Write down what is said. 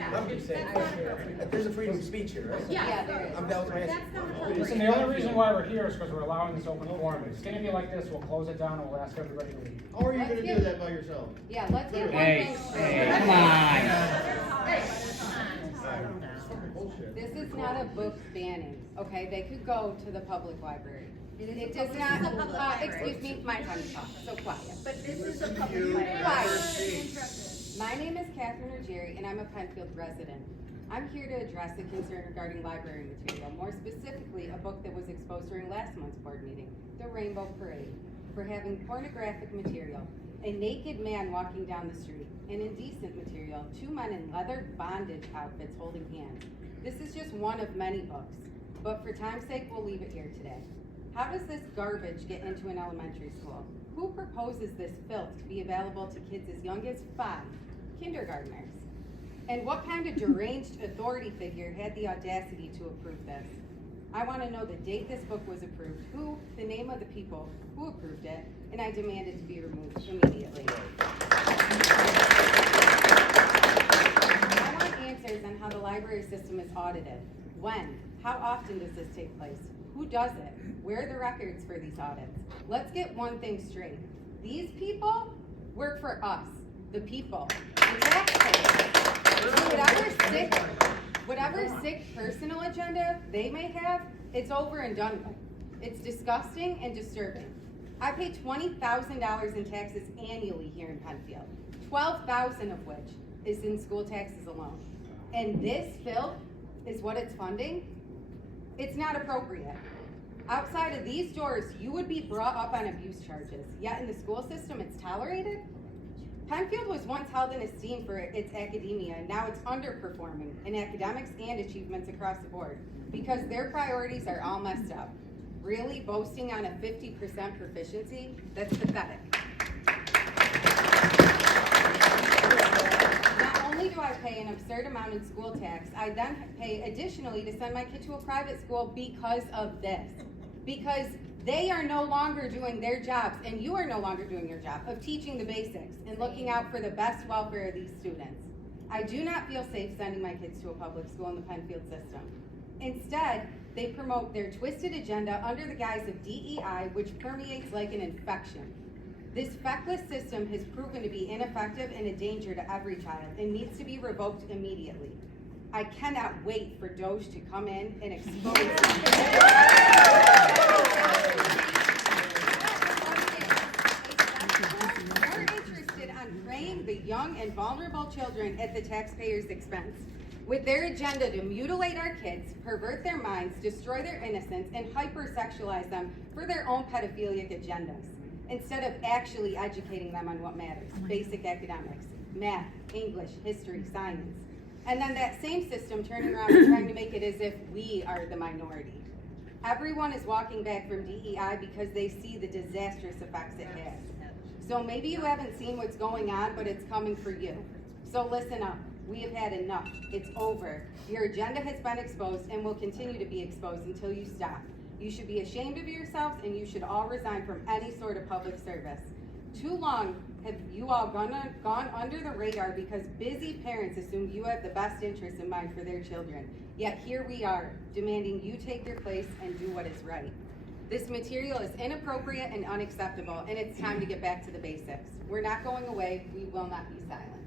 I'm just saying, there's a freedom of speech here, right? Yeah, there is. I'm down to answer. Listen, the only reason why we're here is because we're allowing this open forum. If it's gonna be like this, we'll close it down and we'll ask everybody to leave. How are you gonna do that by yourself? Yeah, let's get one Hey, thing hey, straight. come on. This is not a book banning, okay? They could go to the public library. It does not, excuse me, my time to talk, so quiet. But this is a public library. Quiet. My name is Catherine Ruggieri, and I'm a Penfield resident. I'm here to address a concern regarding library material, more specifically a book that was exposed during last month's board meeting, The Rainbow Parade, for having pornographic material, a naked man walking down the street, and indecent material, two men in leather bondage outfits holding hands. This is just one of many books, but for time's sake, we'll leave it here today. How does this garbage get into an elementary school? Who proposes this filth to be available to kids as young as 5, kindergartners? And what kind of deranged authority figure had the audacity to approve this? I want to know the date this book was approved, who, the name of the people who approved it, and I demand it to be removed immediately. I want answers on how the library system is audited. When? How often does this take place? Who does it? Where are the records for these audits? Let's get one thing straight. These people work for us, the people, the taxpayers. Whatever sick personal agenda they may have, it's over and done with. It's disgusting and disturbing. I pay $20,000 in taxes annually here in Penfield, $12,000 of which is in school taxes alone. And this filth is what it's funding? It's not appropriate. Outside of these doors, you would be brought up on abuse charges, yet in the school system it's tolerated? Penfield was once held in esteem for its academia, and now it's underperforming in academics and achievements across the board because their priorities are all messed up. Really, boasting on a 50% proficiency? That's pathetic. Not only do I pay an absurd amount in school tax, I then pay additionally to send my kid to a private school because of this. Because they are no longer doing their jobs, and you are no longer doing your job of teaching the basics and looking out for the best welfare of these students. I do not feel safe sending my kids to a public school in the Penfield system. Instead, they promote their twisted agenda under the guise of DEI, which permeates like an infection. This feckless system has proven to be ineffective and a danger to every child and needs to be revoked immediately. I cannot wait for Doge to come in and expose We're interested on preying the young and vulnerable children at the taxpayers' expense, with their agenda to mutilate our kids, pervert their minds, destroy their innocence, and hypersexualize them for their own pedophilic agendas, instead of actually educating them on what matters, basic academics, math, English, history, science. And then that same system turning around and trying to make it as if we are the minority. Everyone is walking back from DEI because they see the disastrous effects it has. So maybe you haven't seen what's going on, but it's coming for you. So listen up. We have had enough. It's over. Your agenda has been exposed and will continue to be exposed until you stop. You should be ashamed of yourselves, and you should all resign from any sort of public service. Too long have you all gone under the radar because busy parents assume you have the best interests in mind for their children. Yet here we are, demanding you take your place and do what is right. This material is inappropriate and unacceptable, and it's time to get back to the basics. We're not going away. We will not be silenced.